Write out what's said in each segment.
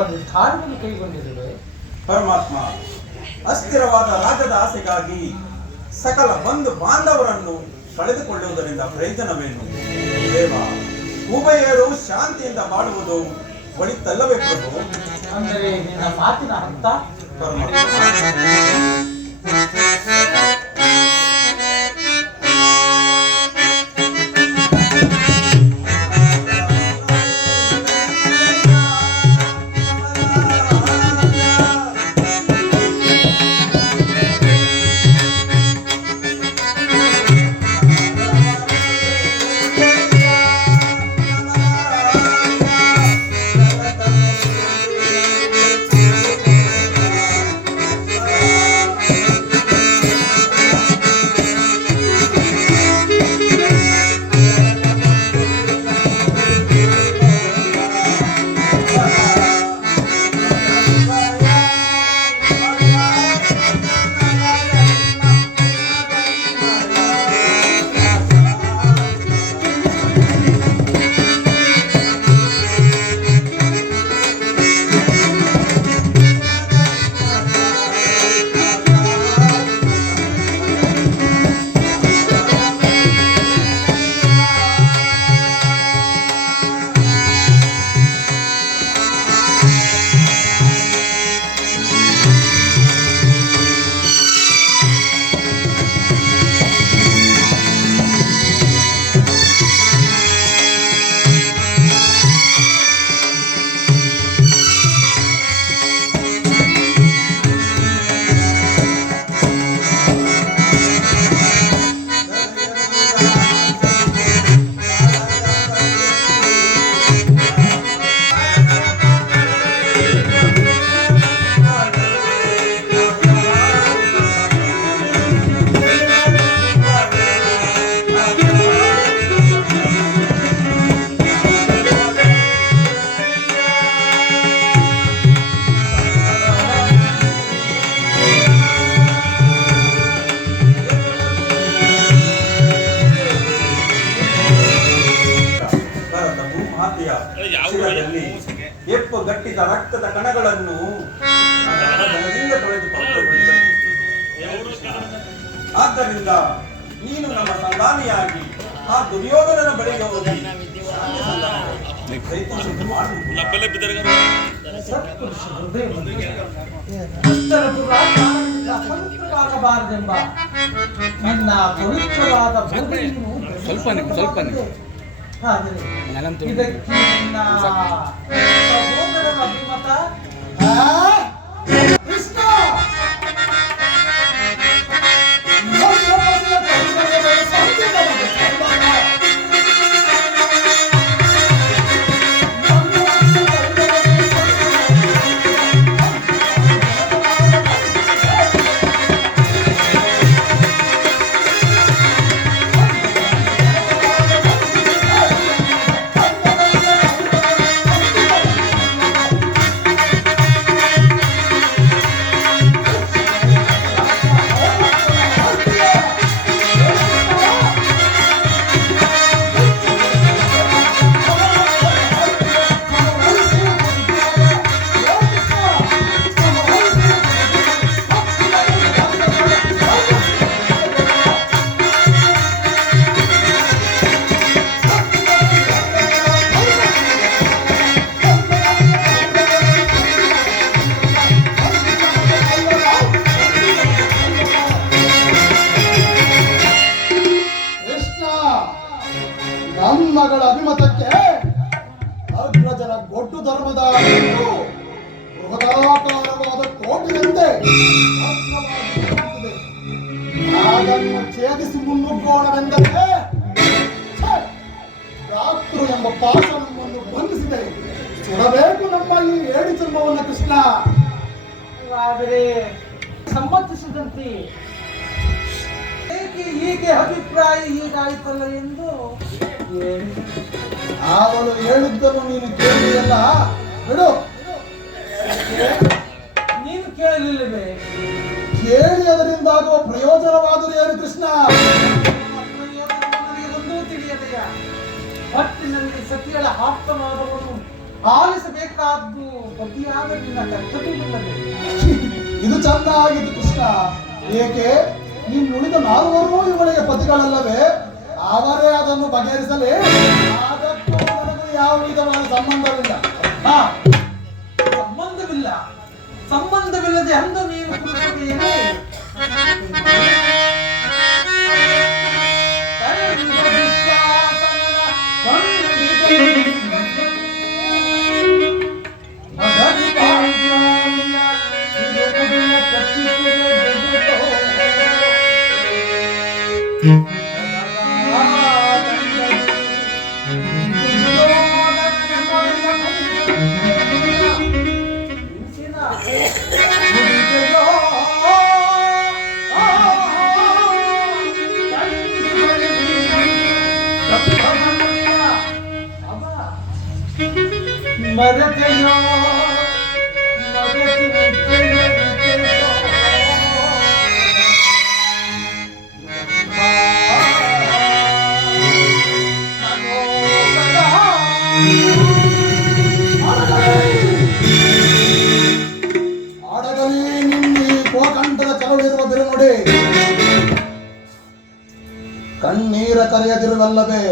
ನಿರ್ಧಾರವನ್ನು ಕೈಗೊಂಡಿರುವೆ. ಪರಮಾತ್ಮ, ಅಸ್ಥಿರವಾದ ರಾಜ್ಯದ ಆಸೆಗಾಗಿ ಸಕಲ ಬಂಧು ಬಾಂಧವರನ್ನು ಕಳೆದುಕೊಳ್ಳುವುದರಿಂದ ಪ್ರಯೋಜನವೇನು? ದೇವ, ಉಭಯರು ಶಾಂತಿಯಿಂದ ಬಾಳುವುದು ಒಳಿತಲ್ಲವೇ ಪ್ರಭು? ಅಂದರೆ ನಿನ್ನ ಮಾತಿನ ಅರ್ಥ? ಪರಮಾತ್ಮ, ಎಪ್ಪುಗಟ್ಟಿದ ರಕ್ತದ ಕಣಗಳನ್ನು ಆದ್ದರಿಂದ ನೀನು ನಮ್ಮ ಸಂಧಾನಿಯಾಗಿ ಆ ದುರ್ಯೋಧನನ ಬಳಿಗೆ ಹೋಗಿ ಪವಿತ್ರವಾಗಬಾರದೆಂಬ ನನ್ನ ಪವಿತ್ರವಾದ ಸ್ವಲ್ಪ ಆದರೆ ಇದಕ್ಕೆ ನಿನ್ನ ಸಹೋದರನ ಅಭಿಮತ? ಕೃಷ್ಣ, ನಮ್ಮಗಳ ಅಭಿಮತಕ್ಕೆ ಅಗ್ರಜನ ಗೊಡ್ಡು ಧರ್ಮದ ಬೃಹದಾಕಾರವಾದ ಕೋಟೆಯಂತೆ ಅದನ್ನು ಛೇದಿಸಿ ಮುನ್ನುಗ್ಗೋಣವೆಂದರೆ ರಾತ್ರು ಎಂಬ ಪಾಶ ನಮ್ಮನ್ನು ಬಂಧಿಸಿದೆ. ಸುಡಬೇಕು ನಮ್ಮ ಈ ಏಳು ಜನ್ಮವನ್ನು ಕೃಷ್ಣ. ಆದರೆ ಸಮ್ಮತಿಸಿದಂತೆ ಹೀಗೆ ಅಭಿಪ್ರಾಯ ಹೀಗಾಯಿತಲ್ಲ ಎಂದು ಅವಳು ಹೇಳಿದ್ದನ್ನು ನೀನು ಕೇಳಿಯಲ್ಲ, ಬಿಡು. ನೀನು ಕೇಳಲಿಲ್ಲವೇ? ಕೇಳಿ ಅದರಿಂದಾಗುವ ಪ್ರಯೋಜನವಾದರೂ ಏನು ಕೃಷ್ಣ? ನನಗೆ ಒಂದೂ ತಿಳಿಯದೆಯ. ಒಟ್ಟಿನಲ್ಲಿ ಸತಿಗಳ ಆಪ್ತನಾದವನು ಆಲಿಸಬೇಕಾದ್ದು ಪತಿಯಾದ ನಿನ್ನ ಕರ್ತವ್ಯವಿಲ್ಲದೆ. ಇದು ಚಂದ ಆಗಿದ್ದು ಕೃಷ್ಣ. ಏಕೆ ನೀನುಳಿದ ನಾಲ್ವರು ಇವಳಿಗೆ ಪತಿಗಳಲ್ಲವೇ? ಅವರೇ ಅದನ್ನು ಬಗೆಹರಿಸಲೇ. ಅದಕ್ಕೂ ನನಗೂ ಯಾವ ವಿಧವಾದ ಸಂಬಂಧವಿಲ್ಲ. ಹಾ, ಸಂಬಂಧವಿಲ್ಲದೆ ಅಂದು ನೀನು ಕುಳಿತುಕೊಳ್ಳಿ. ಮರೆತೆಯೋ ಆಡಗಲಿ ನಿನ್ನಿ ಕೋಕಂಠದ ಚಲವಿರುವ ಬಿರುನುಡಿ ಕಣ್ಣೀರ ಕರೆಯದಿರುವಲ್ಲವೇ?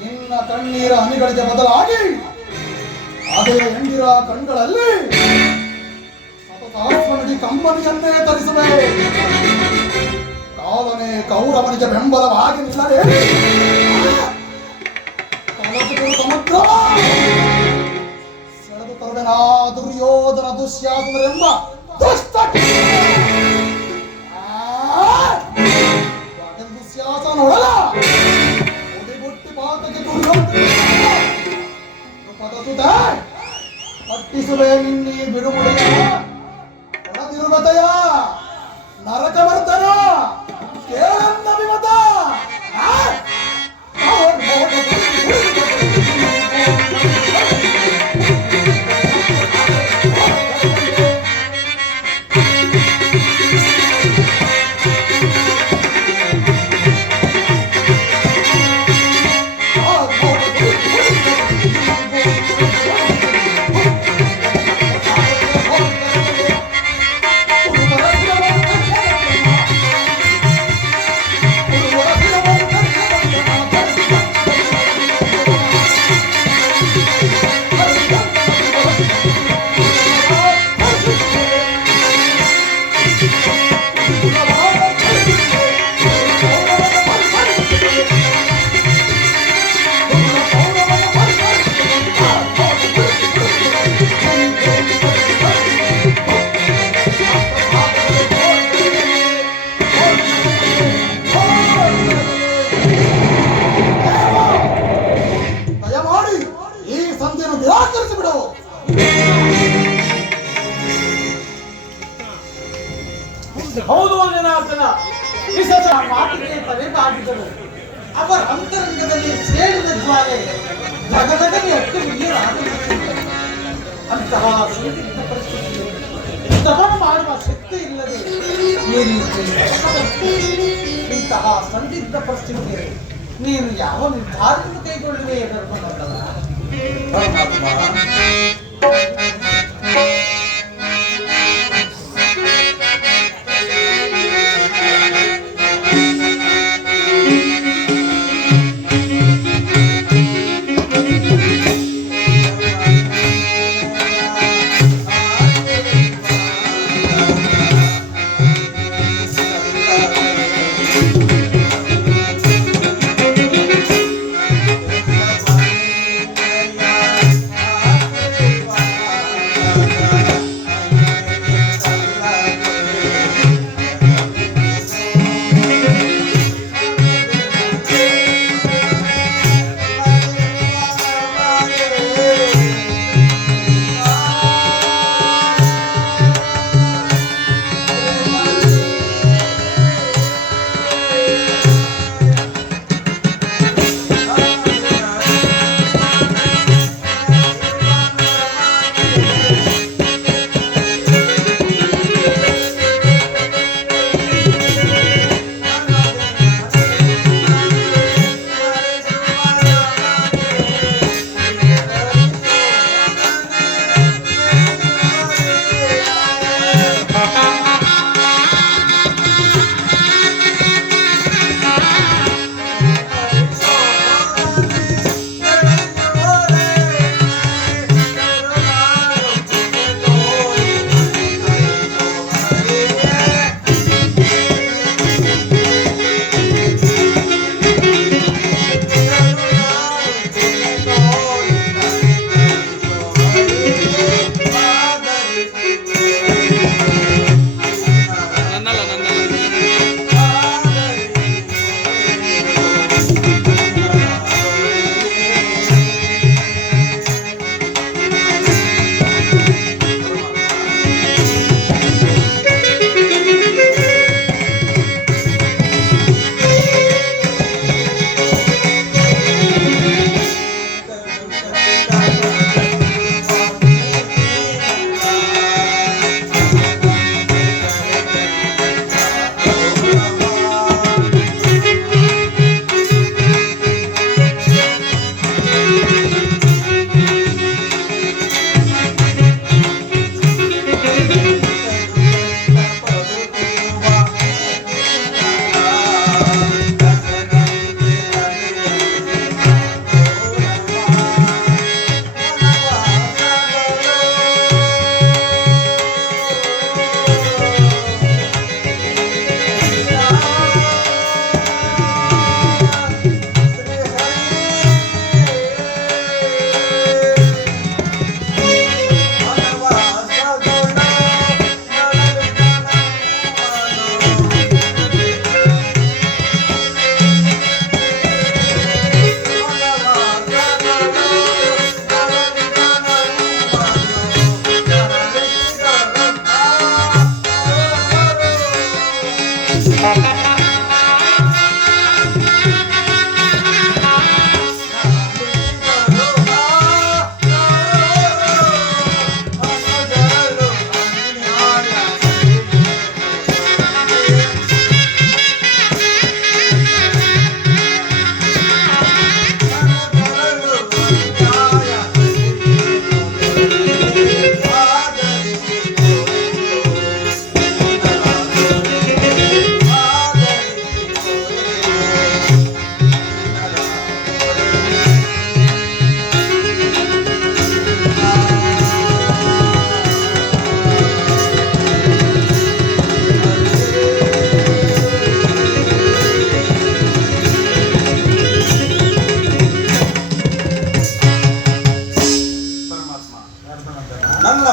ನಿನ್ನ ಕಣ್ಣೀರ ಹನಿಗಳಿಗೆ ಬದಲಾಗಿ ಅದೇ ಹೆಂಡಿರ ಕಣ್ಗಳಲ್ಲಿ ಸತತಾತ್ಮನಿಗೆ ಕಮ್ಮನಿಯನ್ನೇ ತರಿಸುವೆ. ಕಾಲನೆ ಕೌರವನಿಗೆ ಬೆಂಬಲವಾಗಿ ನಿಲ್ಲದೆ ಸಮುದ್ರ ಸೆಳೆದು ತರುವೆನಾ ದುರ್ಯೋಧನ ದುಶ್ಯಾಸನರೆಂಬ ದುಷ್ಟ ದುಶ್ಯಾಸನ ನೋಡಲ ಒಡಿಗುಟ್ಟಿ ಪಾತಕ್ಕೆ ಪದಸುತ್ತ ಪಟ್ಟಿಸುವೆ ನಿನ್ನಿ ಬಿಡುಮುಡಿಯ ಒಳದಿರುಗತಯ ನರಕವರ್ತನ ಕೇಳನ್ನ ವಿಮತ ಹೌದು ಜನಾರ್ದನ, ಪಿಶಾಚ ಮಾತಿಗೆ ತಲೆಬಾಗಿದರು. ಅವರ ಅಂತರಂಗದಲ್ಲಿ ಸೇರಿದ ಜ್ವಾಲೆ ಜಗದಗನೆ ಎತ್ತು ನೀರಾಗುತ್ತಿದೆ. ಅಂತಹ ಸಂದಿಗ್ಧ ಪರಿಸ್ಥಿತಿ ದಮನ ಮಾಡುವ ಶಕ್ತಿ ಇಲ್ಲದೆ ಇಂತಹ ಸಂದಿಗ್ಧ ಪರಿಸ್ಥಿತಿಯಲ್ಲಿ ನೀನು ಯಾವ ನಿರ್ಧಾರವನ್ನು ಕೈಗೊಳ್ಳುವೆ ಧರ್ಮನಲ್ಲ.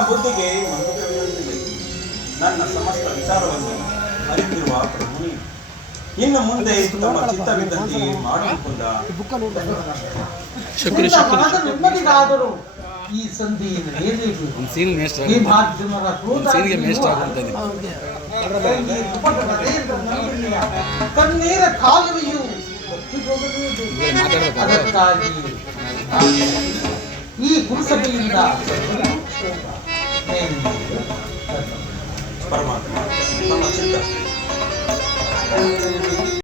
ಬುದ್ಧಿಗೆ ಮಂಡುಕವಿನಂತಿದೆ. ನನ್ನ ಸಮಸ್ತ ವಿಚಾರವನ್ನು ಅರಿತಿರುವ ಪ್ರಭು ನೀನು. ಇನ್ನು ಮುಂದೆ ತಮ್ಮ ಚಿತ್ತವಿದ್ದಂತೆ ಮಾಡಿಕೊಂಡ ನಿನ್ನ ಮನದ ನೆಮ್ಮದಿಗಾದರೂ ಈ ಸಂಧಿ ನಡೆಯಲೇಬೇಕು. ಒಂದು ಸೀನ್ ಮೇಸ್ಟ್ ಭೀಮಾರ್ಜುನರ ಕ್ರೋಧ ಸೀನ್ಗೆ ಮೇಸ್ಟ್ ಆಗುವಂತ ಕಣ್ಣೀರ ಕಾಲುವೆಯು ಅದಕ್ಕಾಗಿ ಈ ಕುರುಸಭೆಯಿಂದ ಪರಮಾತ್ಮ ತಮ್ಮ ಚಿತ್ತ